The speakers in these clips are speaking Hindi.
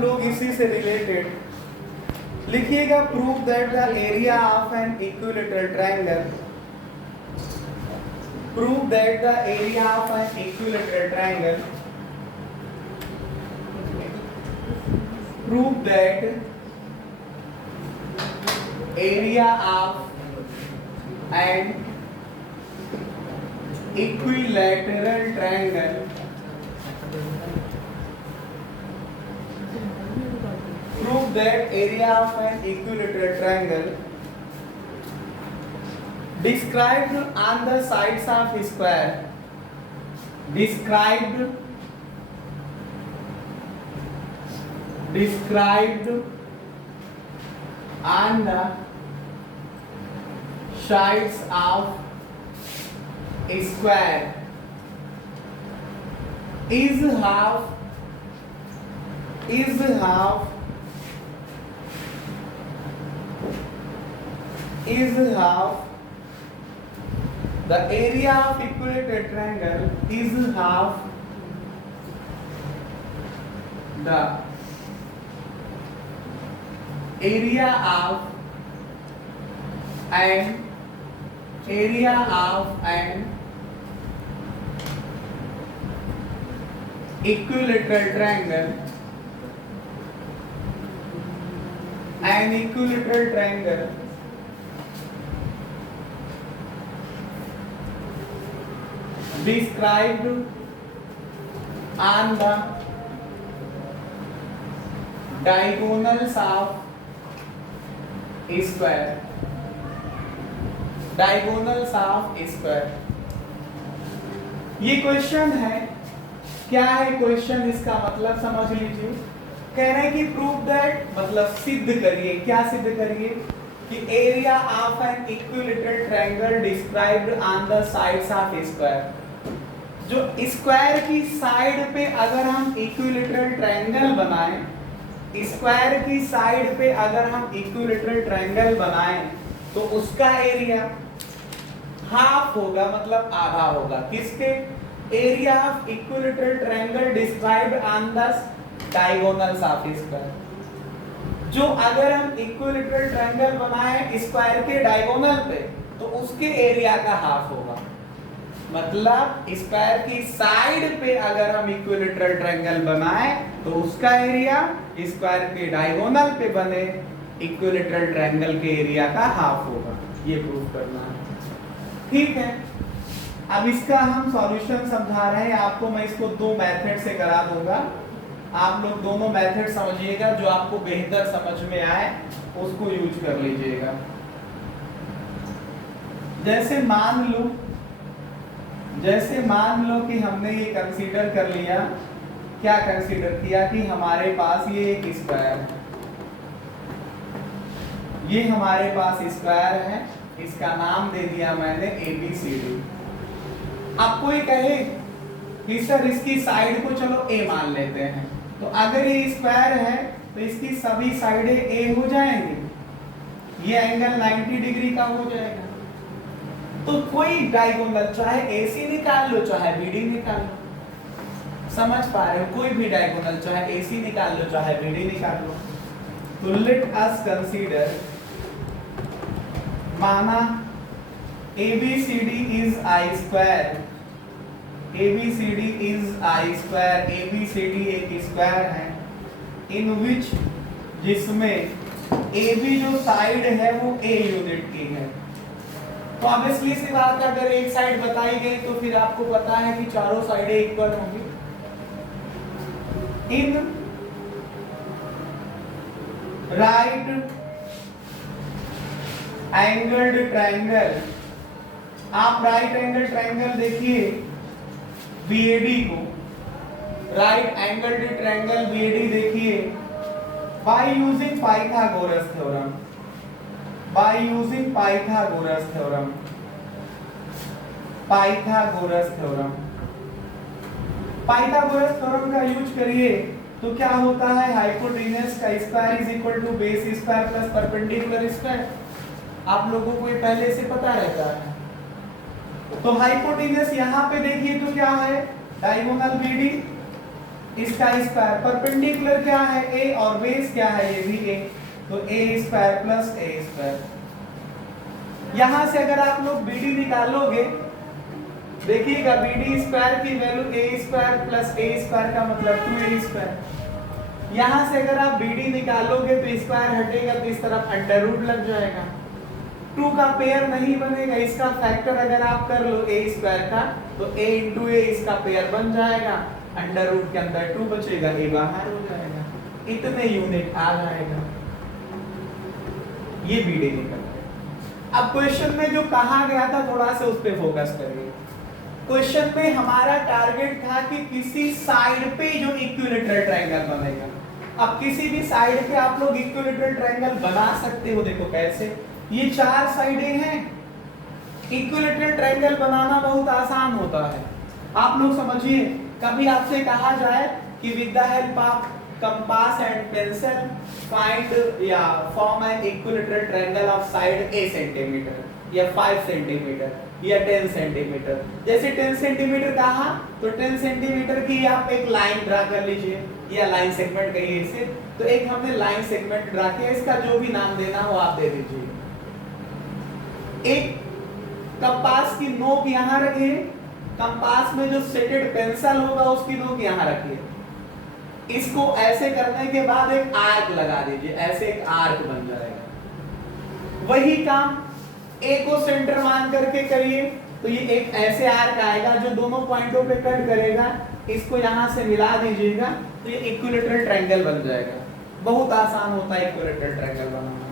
हम लोग इसी से रिलेटेड लिखिएगा, prove that the area of an equilateral triangle, prove that the area of an equilateral triangle, prove that area of an equilateral triangle prove that area of an equilateral triangle described on the sides of a square, described on the sides of a square is half the area of equilateral triangle is half the area of an equilateral triangle, an equilateral triangle described on the diagonals of a square, diagonals of a square। ये क्वेश्चन है, क्या है क्वेश्चन, इसका मतलब समझ लीजिए। कह रहे हैं कि प्रूव दैट मतलब सिद्ध करिए, क्या सिद्ध करिए कि area of an equilateral triangle described on the sides of a square, जो स्क्वायर की साइड पे अगर हम इक्विलैटरल ट्रायंगल बनाएं, स्क्वायर की साइड पे अगर हम इक्विलैटरल ट्रायंगल बनाएं तो उसका एरिया हाफ होगा, मतलब आधा होगा। किसके? Area of equilateral triangle described on the diagonals of square. जो अगर हम इक्विलैटरल ट्रायंगल बनाएं स्क्वायर के डायगोनल पे तो उसके एरिया का हाफ होगा। मतलब स्क्वायर की साइड पे अगर हम इक्विलैटरल ट्रायंगल बनाएं तो उसका एरिया स्क्वायर के डायगोनल पे बने इक्विलैटरल ट्रायंगल के एरिया का हाफ होगा। ये प्रूव करना है, ठीक है। अब इसका हम सॉल्यूशन समझा रहे हैं आपको, मैं इसको दो मेथड से करा दूंगा। आप लोग दोनों मेथड समझिएगा, जो आपको बेहतर समझ में आए उसको यूज कर लीजिएगा। जैसे मान लो कि हमने ये कंसीडर कर लिया, क्या कंसीडर किया कि हमारे पास ये एक स्क्वायर है, ये हमारे पास स्क्वायर है, इसका नाम दे दिया मैंने ABCD। अब कोई कहे कि सर इसकी साइड को चलो A मान लेते हैं, तो अगर ये स्क्वायर है तो इसकी सभी साइडें A हो जाएंगी, ये एंगल 90 डिग्री का हो जाएगा। तो कोई डायगोनल चाहे AC निकाल लो चाहे BD निकाल लो, समझ पा रहे हो? कोई भी डायगोनल चाहे AC निकाल लो चाहे BD निकाल लो। तो लेट अस कंसीडर, माना ABCD is I square, ABCD is I square, ABCD एक स्क्वायर है इन विच जिसमें AB जो साइड है वो A यूनिट की है। तो ऑब्वियसली सी बात है, अगर एक साइड बताई गई तो फिर आपको पता है कि चारों साइडें इक्वल होंगी। इन राइट एंगल्ड ट्रायंगल, आप राइट एंगल ट्रायंगल देखिए BAD को, राइट एंगल्ड ट्रायंगल BAD देखिए by using Pythagoras theorem, by using Pythagoras theorem, Pythagoras theorem, Pythagoras theorem का यूज करिए तो क्या होता है, हाइपोटेनस का square is equal to base square plus perpendicular square. आप लोगों को ये पहले से पता रहता है। तो हाइपोटेनस यहाँ पे देखिए तो क्या है, डायगोनल BD, इसका स्क्वायर, परपेंडिकुलर क्या है ए और बेस क्या है ये भी ए, तो ए स्क्वायर प्लस ए स्क्वायर। यहां से अगर आप लोग बीडी निकालोगे, देखिएगा बीडी स्क्वायर की वैल्यू ए स्क्वायर प्लस ए स्क्वायर का मतलब 2a स्क्वायर। यहां से अगर आप बीडी निकालोगे तो स्क्वायर हटेगा तो इस तरफ अंडर रूट लग जाएगा, 2 का पेयर नहीं बनेगा, इसका फैक्टर अगर आप कर लो ए स्क्वायर का तो a इंटू ए इसका पेयर बन जाएगा, अंडर रूट के अंदर 2 बचेगा, a बाहर हो जाएगा, इतने यूनिट आ जाएगा। ये बीडी निकल गया। अब क्वेश्चन में जो कहा गया था थोड़ा सा उस पे फोकस करिए। क्वेश्चन में हमारा टारगेट था कि किसी साइड पे जो इक्विलेटरल ट्रायंगल बनेगा। अब किसी भी साइड पे आप लोग इक्विलेटरल ट्रायंगल बना सकते हो, देखो कैसे, ये 4 साइडें हैं, इक्विलेटरल ट्रायंगल बनाना बहुत आसान होता है। आप लोग समझिए, कभी आपसे कहा जाए कि with the help of compass and pencil find या form an equilateral triangle of side a centimetre या 5 सेंटीमीटर या 10 सेंटीमीटर। जैसे 10 सेंटीमीटर कहा तो 10 सेंटीमीटर की आप एक लाइन ड्रा कर लीजिए या लाइन सेगमेंट कहिए इसे, तो एक हमने लाइन सेगमेंट ड्रा किया, इसका जो भी नाम देना हो आप दे दीजिए। एक कंपास की नोक यहां रखिए, कंपास में जो सेटेड पेंसिल होगा उसकी नोक यहां रखिए, इसको ऐसे करने के बाद एक आर्क लगा दीजिए, ऐसे एक आर्क बन जाएगा। वही काम ए को सेंटर मान करके करिए, तो ये एक ऐसे आर्क आएगा जो दोनों पॉइंटों पे कट करेगा, इसको यहां से मिला दीजिएगा तो ये इक्विलेटरल ट्रायंगल बन जाएगा। बहुत आसान होता है इक्विलेटरल ट्रायंगल बनाना।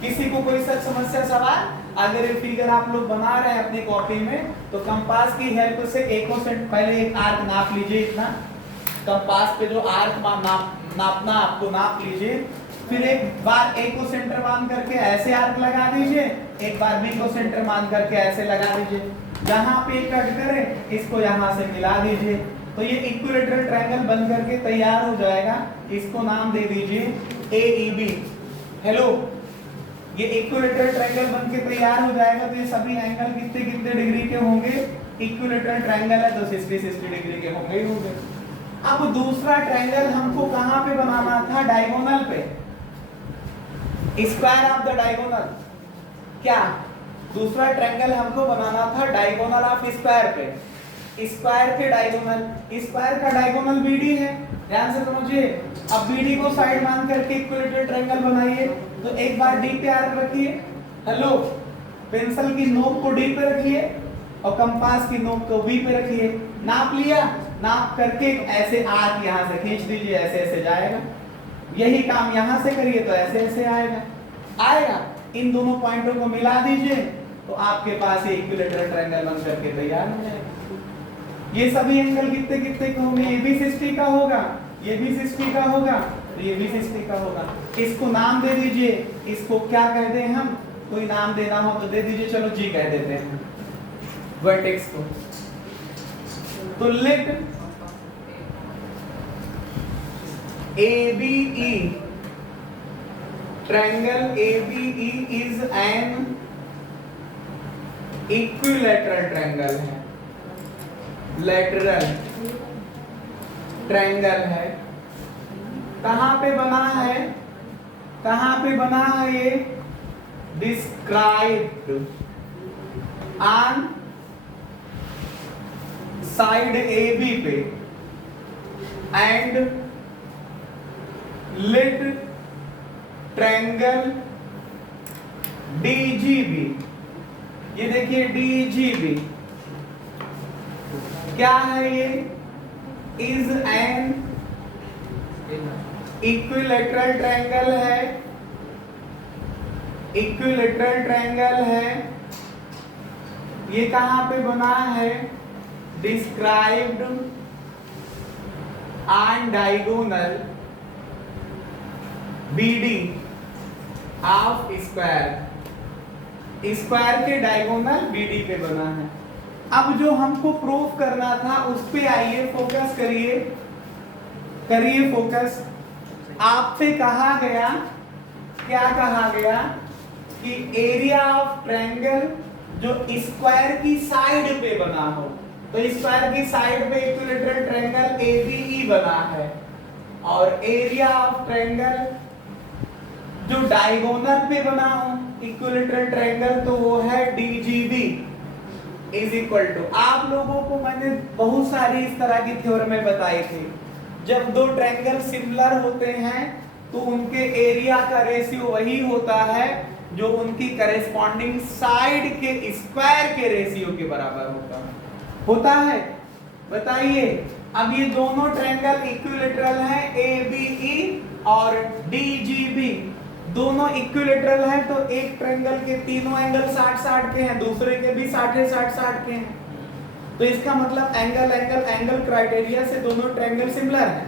किसी को कोई सच समस्या सवाल? अगर ये फिगर आप लोग बना रहे हैं अपनी कॉपी में तो कंपास की हेल्प से ए को पहले एक आर्क नाप लीजिए, इतना कंपास पे जो आर्क नापना आपको नाप लीजिए, फिर एक बार ए को सेंटर मान करके ऐसे आर्क लगा दीजिए, एक बार बी को सेंटर मान करके ऐसे लगा दीजिए, जहां पे कट करे इसको यहां से मिला दीजिए, तो ये इक्विलेटरल ट्रायंगल बन करके तैयार हो जाएगा। इसको नाम दे दीजिए AEB। हेलो, ये इक्विलेटरल ट्रायंगल बन के तैयार हो जाएगा, तो ये सभी एंगल कितने कितने डिग्री के होंगे? इक्विलेटरल ट्रायंगल है तो 60 डिग्री के होंगे ही होंगे। अब दूसरा ट्रायंगल हमको कहां पे बनाना था? डायगोनल पे, स्क्वायर ऑफ द डायगोनल। क्या दूसरा ट्रायंगल हमको बनाना था? डायगोनल ऑफ स्क्वायर पे, स्क्वायर के डायगोनल, स्क्वायर का डायगोनल BD है, ध्यान से समझिए। अब BD को साइड मान करके इक्विलेटरल ट्रायंगल बनाइए, तो एक बार D पे आर्क रखिए, हेलो, पेंसिल की नोक को D पे रखिए और कंपास की नोक को B पे रखिए, नाप लिया, नाप करके ऐसे आर्क यहां से खींच दीजिए, ऐसे ऐसे जाएगा। यही काम यहां से करिए तो ऐसे ऐसे आएगा। इन दोनों पॉइंटों को मिला दीजिए तो आपके पास ये इक्विलेटरल ट्रायंगल बन करके तैयार हो जाएगा। ये सभी एंगल कितने कितने के होंगे? ये भी 60 का होगा, ये भी 60 का होगा, तो ये भी 60 का होगा। इसको नाम दे दीजिए, इसको क्या कहते हैं हम? कोई नाम देना हो तो दे दीजिए, चलो जी कह देते हैं वर्टेक्स को। तो late ABE, triangle ABE is an equilateral triangle है, lateral triangle है। कहां पे बना है? कहां पे बना है ये? described on side AB पे and let triangle DGB, ये देखिए DGB क्या है? ये is an equilateral triangle है, इक्विलेटरल ट्रायंगल है। ये कहां पे बना है? Described on diagonal BD of square, square के डायगोनल BD पे बना है। अब जो हमको प्रूफ करना था उस पे आइए, फोकस करिए, करिए फोकस। आपसे कहा गया, क्या कहा गया? कि एरिया ऑफ ट्रायंगल जो स्क्वायर की साइड पे बना हो, तो स्क्वायर की साइड पे इक्विलेटरल ट्रायंगल एबीई बना है और एरिया ऑफ ट्रायंगल जो डायगोनल पे बना हो इक्विलेटरल ट्रायंगल तो वो है डीजीबी इज इक्वल टू, आप लोगों को मैंने बहुत सारी इस तरह की थ्योरमें बताई थी। जब दो ट्रायंगल सिमिलर होते हैं तो उनके एरिया का रेशियो वही होता है जो उनकी करेस्पॉन्डिंग साइड के स्क्वायर के रेशियो के बराबर होता है। बताइए, अब ये दोनों ट्रायंगल इक्विलेटरल हैं एबीई और डीजीबी, दोनों इक्विलेटरल हैं तो एक ट्रायंगल के तीनों एंगल 60-60 के हैं, दूसरे के भी 60-60 के हैं। तो इसका मतलब एंगल क्राइटेरिया से दोनों ट्रायंगल सिमिलर हैं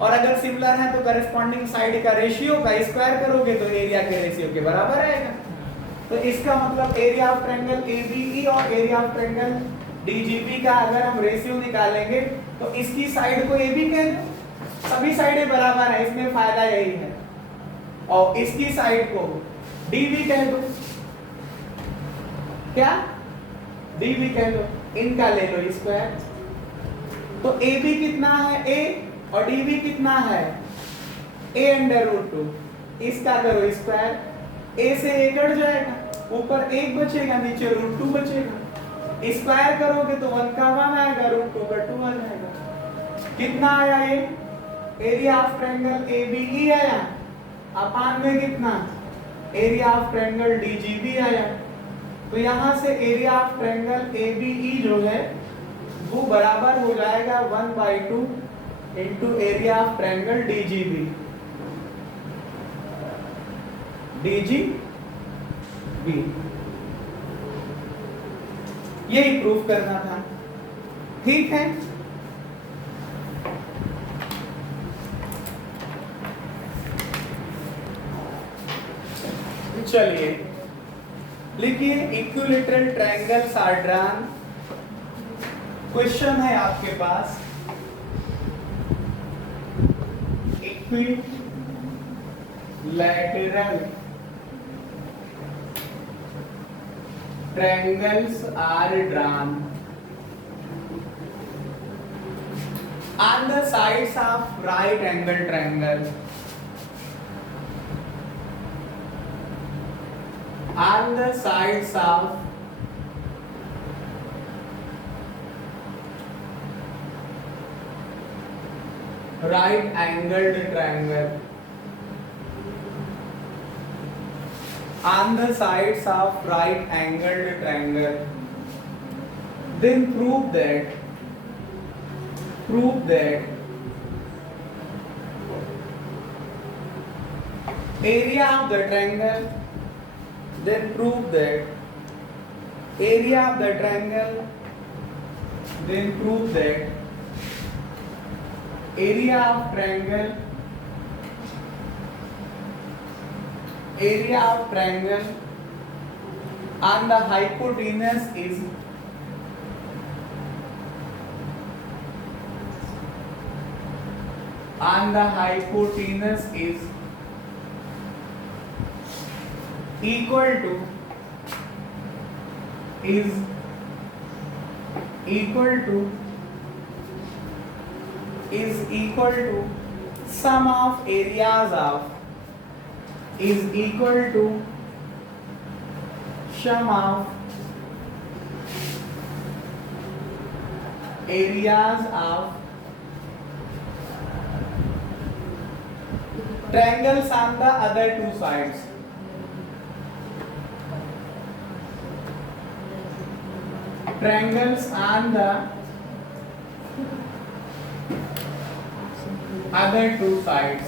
और अगर सिमिलर हैं तो करेस्पॉन्डिंग साइड का रेशियो का स्क्वायर करोगे तो एरिया के रेशियो के बराबर आएगा। तो इसका मतलब एरिया ऑफ ट्रायंगल एबीई और एरिया ऑफ ट्रायंगल डीजीबी का अगर हम रेशियो निकालेंगे तो इसकी साइड को एबी कह दो, सभी साइडें बराबर है, इसमें फायदा यही है, और इसकी साइड को डीबी कह दो, क्या डीबी कह लो, इनका ले लो स्क्वायर। तो AB कितना है A और DB कितना है A अंडर रूट 2, इसका करो स्क्वायर, A से A कट जाएगा, ऊपर 1 बचेगा, नीचे रूट 2 बचेगा, स्क्वायर करोगे तो 1 का 1 आएगा, रूट 2 का 2 आ जाएगा। कितना आया ये एरिया ऑफ ट्रायंगल ABE आया, अपान में कितना एरिया ऑफ ट्रायंगल DGB आया। तो यहां से एरिया ऑफ ट्रायंगल ABE जो है वो बराबर हो जाएगा 1/2 into area of triangle DGB। यही प्रूफ करना था, ठीक है। चलिए लिखिए, equilateral triangles are drawn. Question है आपके पास, equilateral triangles are drawn on the sides of right angle triangle, on the sides of right angled triangle, on the sides of right angled triangle, then prove that area of the triangle, then prove that area of the triangle, then prove that area of triangle, area of triangle on the hypotenuse is equal to sum of areas of sum of areas of triangles on the other two sides. Triangles on the other two sides.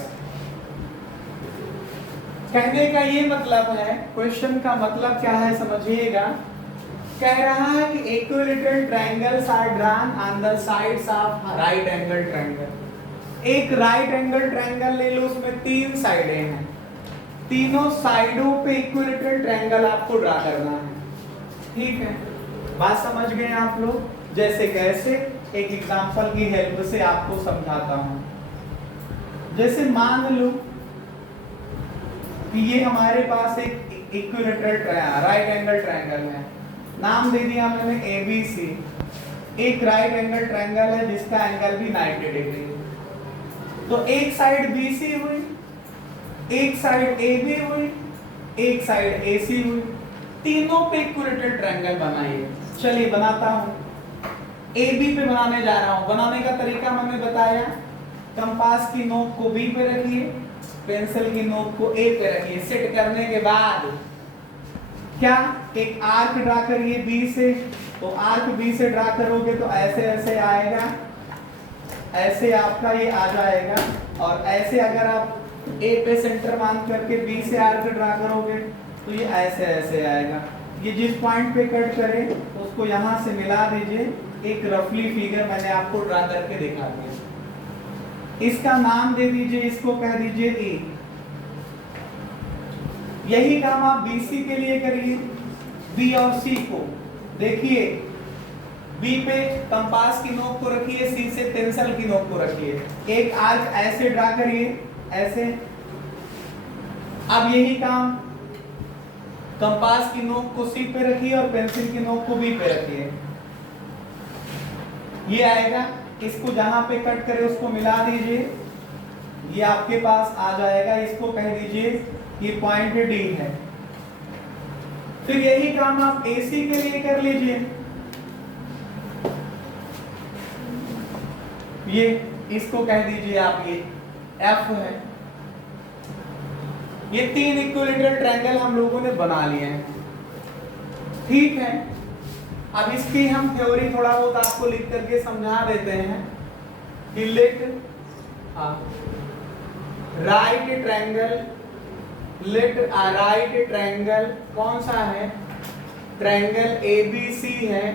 कहने का ये मतलब है, क्वेश्चन का मतलब क्या है समझिएगा। कह रहा है कि equilateral triangles are drawn on the sides of right angle triangle. एक राइट एंगल ट्रायंगल ले लो, उसमें 3 साइडें हैं, तीनों साइडों पे इक्विलैटरल ट्रायंगल आपको ड्रा करना है, ठीक है। बात समझ गए आप लोग? जैसे कैसे, एक एग्जांपल की हेल्प से आपको समझाता हूं। जैसे मान लो कि ये हमारे पास एक इक्विलैटरल राइट एंगल ट्रायंगल है, नाम दे दिया मैंने ABC। एक राइट एंगल ट्रायंगल है जिसका एंगल भी 90 डिग्री है। तो एक साइड BC हुई, एक साइड AB हुई, एक साइड AC हुई, तीनों पे इक्विलेटरल ट्रायंगल बनाइए। चलिए बनाता हूं। AB पे बनाने जा रहा हूं। बनाने का तरीका मैंने बताया, कंपास की नोक को B पे रखिए, पेंसिल की नोक को A पे रखिए। सेट करने के बाद क्या एक आर्क ड्रा करिए B से। तो आर्क B से ड्रा करोगे तो ऐसे ऐसे आएगा, ऐसे आपका ये आ जाएगा। और ऐसे अगर आप A पे सेंटर मान करके B से आर्क ड्रा करोगे तो ये ऐसे ऐसे आएगा। ये जिस पॉइंट पे कट करे उसको यहाँ से मिला दीजिए। एक रफली फिगर मैंने आपको ड्रा करके दिखा दिया। इसका नाम दे दीजिए, इसको कह दीजिए A। यही काम आप BC के लिए करिए, B और C को। देखिए B पे कंपास की नोक को रखिए, C से पेंसिल की नोक को रखिए। एक आर्क ऐसे ड्रा करिए, ऐसे। अब यही काम कंपास की नोक को C पे रखिए और पेंसिल की नोक को B पे रखिए। ये आएगा। इसको जहां पे कट करे उसको मिला दीजिए, ये आपके पास आ जाएगा। इसको कह दीजिए ये पॉइंट D है। फिर यही काम आप AC के लिए कर लीजिए। ये इसको कह दीजिए आप ये F है। ये तीन इक्विलेटरल ट्रायंगल हम लोगों ने बना लिए हैं, ठीक है। अब इसकी हम थ्योरी थोड़ा बहुत आपको लिख करके समझा देते हैं कि let right triangle, let a right triangle कौन सा है? ट्रायंगल ABC है,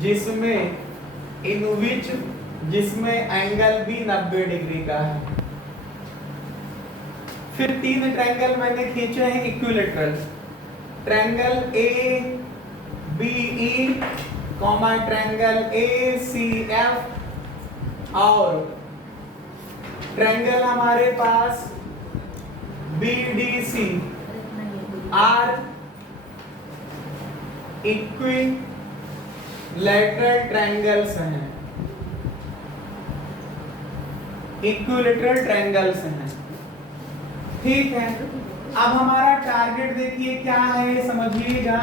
जिसमें इन विच जिसमें एंगल भी 90 डिग्री का है। फिर तीन ट्रायंगल मैंने खींचे हैं equilateral, triangle ABE, triangle ACF, और ट्रायंगल हमारे पास BDC आर इक्विलेटरल ट्रायंगल्स हैं, इक्विलेटरल ट्रायंगल्स हैं, ठीक है। अब हमारा टारगेट देखिए क्या है, समझिएगा।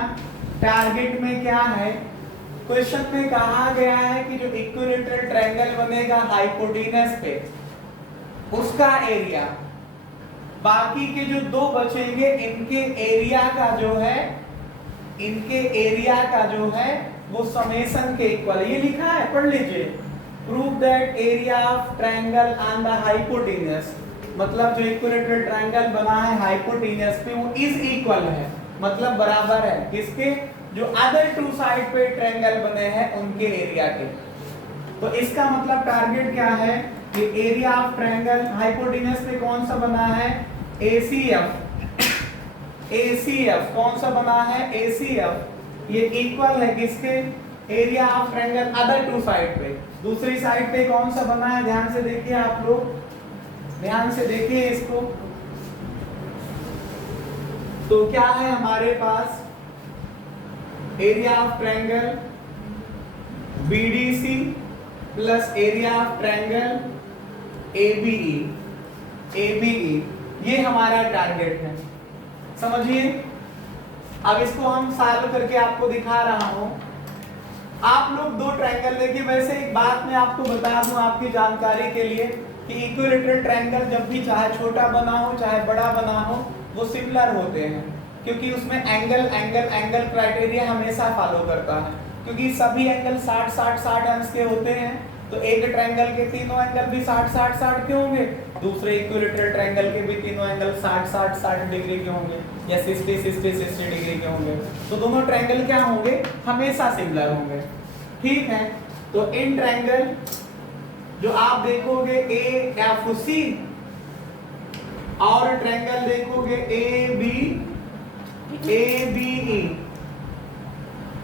टारगेट में क्या है? क्वेश्चन में कहा गया है कि जो इक्विलेटरल ट्रायंगल बनेगा हाइपोटेनस पे, उसका एरिया, बाकी के जो दो बचेंगे इनके एरिया का जो है, इनके एरिया का जो है वो समेशन के इक्वल। ये लिखा है, पढ़ लीजिए। Prove that area of triangle on the hypotenuse, मतलब जो इक्विलेटरल ट्रायंगल बना है हाइपोटेनस पे वो इज इक्वल है, मतलब बराबर है किसके? जो अदर टू साइड पे ट्रायंगल बने हैं उनके एरिया के। तो इसका मतलब टारगेट क्या है कि एरिया ऑफ ट्रायंगल हाइपोटेनस पे कौन सा बना है? ACF। ACF कौन सा बना है? ACF। ये इक्वल है किसके? Area of triangle other two side पे। दूसरी साइड पे कौन सा बना है? ध्यान से देखिए आप लोग, ध्यान से देखिए इसको। तो क्या है हमारे पास? Area of triangle BDC plus area of triangle ABE, ABE, ये हमारा टारगेट है, समझिए। अब इसको हम सॉल्व करके आपको दिखा रहा हूं। आप लोग दो ट्रायंगल देखिए। वैसे एक बात मैं आपको बता दूं आपकी जानकारी के लिए कि इक्विलेटरल ट्रायंगल जब भी चाहे छोटा बना हो चाहे बड़ा बना हो वो सिमिलर होते हैं, क्योंकि उसमें एंगल एंगल एंगल क्राइटेरिया हमेशा फॉलो करता है, क्योंकि सभी एंगल 60 अंश के होते हैं। तो एक ट्रायंगल के तीनों एंगल भी 60 के होंगे, दूसरे इक्विलेटरल ट्रायंगल के भी तीनों एंगल 60 डिग्री के होंगे या 60 डिग्री के होंगे। तो दोनों ट्रायंगल क्या होंगे? हमेशा सिमिलर होंगे, ठीक है। तो इन ट्रायंगल जो आप देखोगे AFC और ट्रायंगल देखोगे ABE,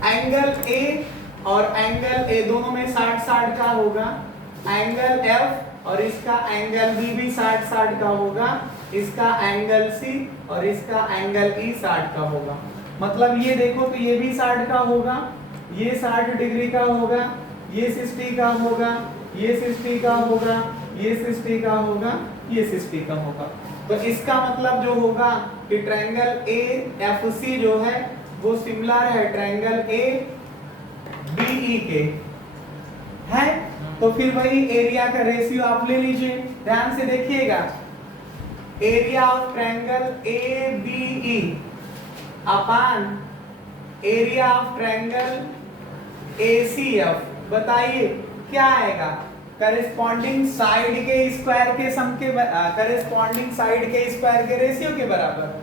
एंगल A और एंगल A दोनों में 60 का होगा। एंगल F और इसका एंगल B भी 60 का होगा। इसका एंगल C और इसका एंगल E 60 का होगा। मतलब ये देखो तो ये भी 60 का होगा, ये 60 डिग्री का होगा, ये 60 का होगा, ये 60 का होगा, ये 60 का होगा, ये 60 का होगा। तो इसका मतलब जो होगा कि ट्रायंगल ए एफ सी जो है वो सिमिलर है ट्रायंगल ए बी ई के, है। तो फिर वही एरिया का रेशियो आप ले लीजिए, ध्यान से देखिएगा। Area of triangle A B E upon area of triangle A C F, बताइए क्या आएगा? करेस्पॉन्डिंग साइड के स्क्वायर के सम के करेस्पॉन्डिंग साइड के स्क्वायर के रेशियो के बराबर।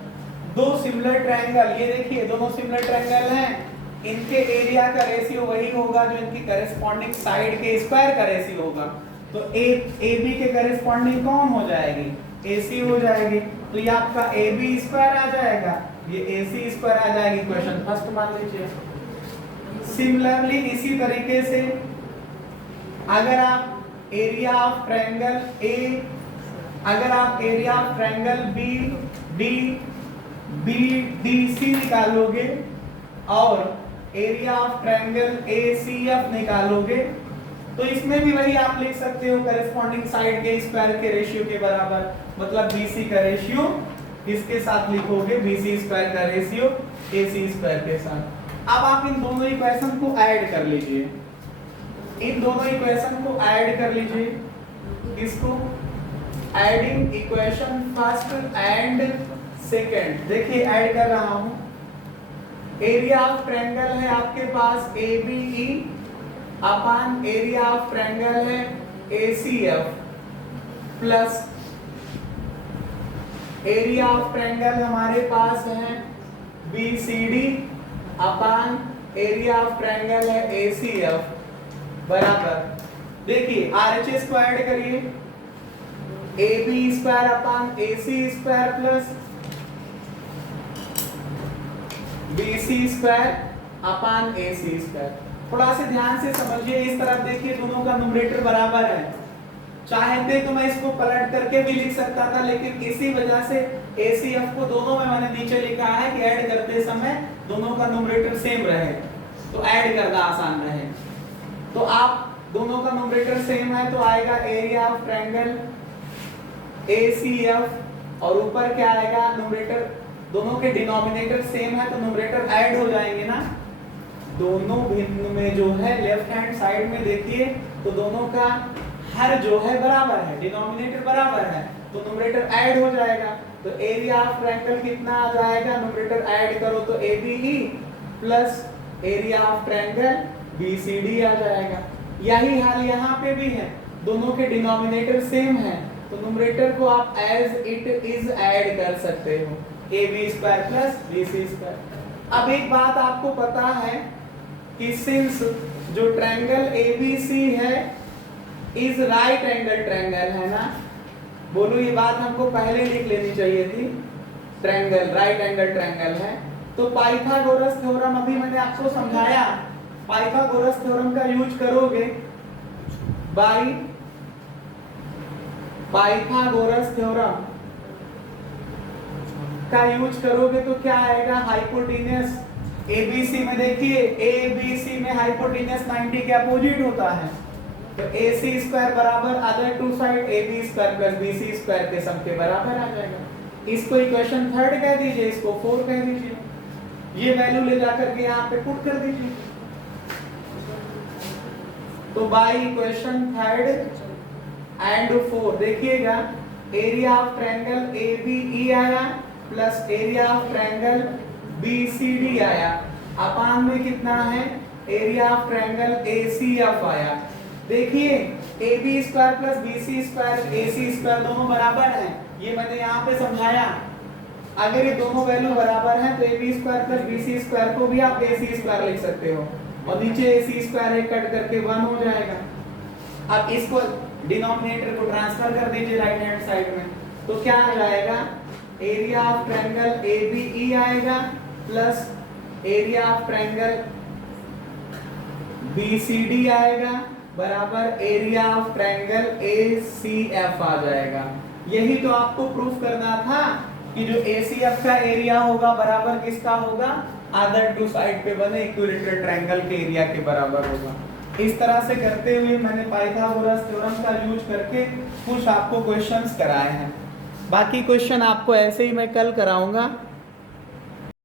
दो सिमिलर ट्रायंगल, ये देखिए दोनों सिमिलर ट्रायंगल हैं, इनके एरिया का रेशियो वही होगा जो इनकी करेस्पॉन्डिंग साइड के स्क्वायर का रेशियो होगा। तो ए बी के करेस्पॉन्डिंग कौन हो जाएगी? ए सी हो जाएगी। तो ये आपका ए बी स्क्वायर आ जाएगा, ये ए सी स्क्वायर आ जाएगी। क्वेश्चन फर्स्ट मान लीजिए। सिमिलरली इसी तरीके से अगर आप एरिया ऑफ ट्रायंगल ए, अगर आप area of triangle B D B D C निकालोगे और area of triangle A C F निकालोगे तो इसमें भी वही आप लिख सकते हो करेस्पॉन्डिंग साइड के स्क्वायर के रेशियो के बराबर। मतलब बीसी का रेशियो किसके साथ लिखोगे? बीसी स्क्वायर का रेशियो एसी स्क्वायर के साथ। अब आप इन दोनों इक्वेशन को ऐड कर लीजिए, इन दोनों इक्वेशन को ऐड कर लीजिए। किसको? Adding equation first and second. देखिए ऐड कर रहा हूं। एरिया ऑफ ट्रायंगल है आपके पास A B E upon area of triangle है A C F plus area of triangle हमारे पास है B C D upon area of triangle है ए सी एफ बराबर। देखिए आरएचएस को ऐड करिए, A B square upon A C square plus B C square upon A C square. थोड़ा से ध्यान से समझिए, इस तरफ देखिए दोनों का न्यूमरेटर बराबर है। चाहते तो मैं इसको पलट करके भी लिख सकता था, लेकिन इसी वजह से ACF को दोनों में मैंने नीचे लिखा है कि ऐड करते समय दोनों का न्यूमरेटर सेम रहे, तो ऐड करना आसान रहे। तो आप दोनों का न्यूमरेटर सेम है तो आएगा एरिया ऑफ ट्रायंगल ACF और ऊपर क्या आएगा? न्यूमरेटर, दोनों के डिनोमिनेटर सेम है तो न्यूमरेटर ऐड हो जाएंगे ना। दोनों भिन्न में जो है लेफ्ट हैंड साइड में देखिए तो दोनों का हर जो है बराबर है, डिनोमिनेटर बराबर है तो न्यूमरेटर ऐड हो जाएगा। तो एरिया ऑफ ट्रायंगल कितना आ जाएगा? न्यूमरेटर ऐड करो तो ABE plus area of triangle BCD आ जाएगा। यही हाल यहाँ पे भी है, दोनों के डिनोमिनेटर सेम है तो न्यूमरेटर को आप एज इट इज ऐड कर सकते हो, AB square plus BC square. अब एक बात आपको पता है कि सिंस जो ट्रायंगल ABC है इज राइट एंगल ट्रायंगल है ना, बोलो ये बात हमको पहले लिख लेनी चाहिए थी। ट्रायंगल राइट एंगल ट्रायंगल है तो पाइथागोरस थ्योरम अभी मैंने आपको समझाया, पाइथागोरस थ्योरम का यूज करोगे बाय पाइथागोरस थ्योरम का यूज करोगे तो क्या आएगा? हाइपोटेन्यूस ABC में देखिए ABC में हाइपोटेन्यूस 90 के अपोजिट होता है तो AC स्क्वायर बराबर other two side AB square plus BC square के सम के बराबर आ जाएगा। इसको इक्वेशन थर्ड कह दीजिए, इसको 4 कह दीजिए, ये वैल्यू ले जाकर के यहाँ पे पुट कर दीजिए। तो बाय इक्वेशन थर्ड एंड 4 देखिएगा एरिया ऑफ ट्रायंगल ABE आया plus area of triangle BCD आया, अपान में कितना है? एरिया ऑफ ट्रायंगल ACF आया। देखिए AB square plus BC square AC square दोनों बराबर हैं, ये मैंने यहाँ पे समझाया। अगर ये दोनों वैल्यू बराबर हैं तो AB square plus BC square को भी आप AC स्क्वायर लिख सकते हो और नीचे AC स्क्वायर है कट करके 1 हो जाएगा। अब इसको डिनोमिनेटर को ट्रांसफर कर दीजिए राइट हैंड साइड में तो क्या आ जाएगा? एरिया ऑफ ट्रायंगल ABE आएगा plus area of triangle BCD आएगा बराबर एरिया ऑफ ट्रायंगल ACF आ जाएगा। यही तो आपको प्रूफ करना था कि जो ACF का एरिया होगा बराबर किसका होगा? अदर टू साइड पे बने इक्विलैटरल ट्रायंगल के एरिया के बराबर होगा। इस तरह से करते हुए मैंने पाइथागोरस थ्योरम का यूज करके कुछ आपको क्वेश्चंस कराए हैं। बाकी क्वेश्चन आपको ऐसे ही मैं कल कराऊंगा।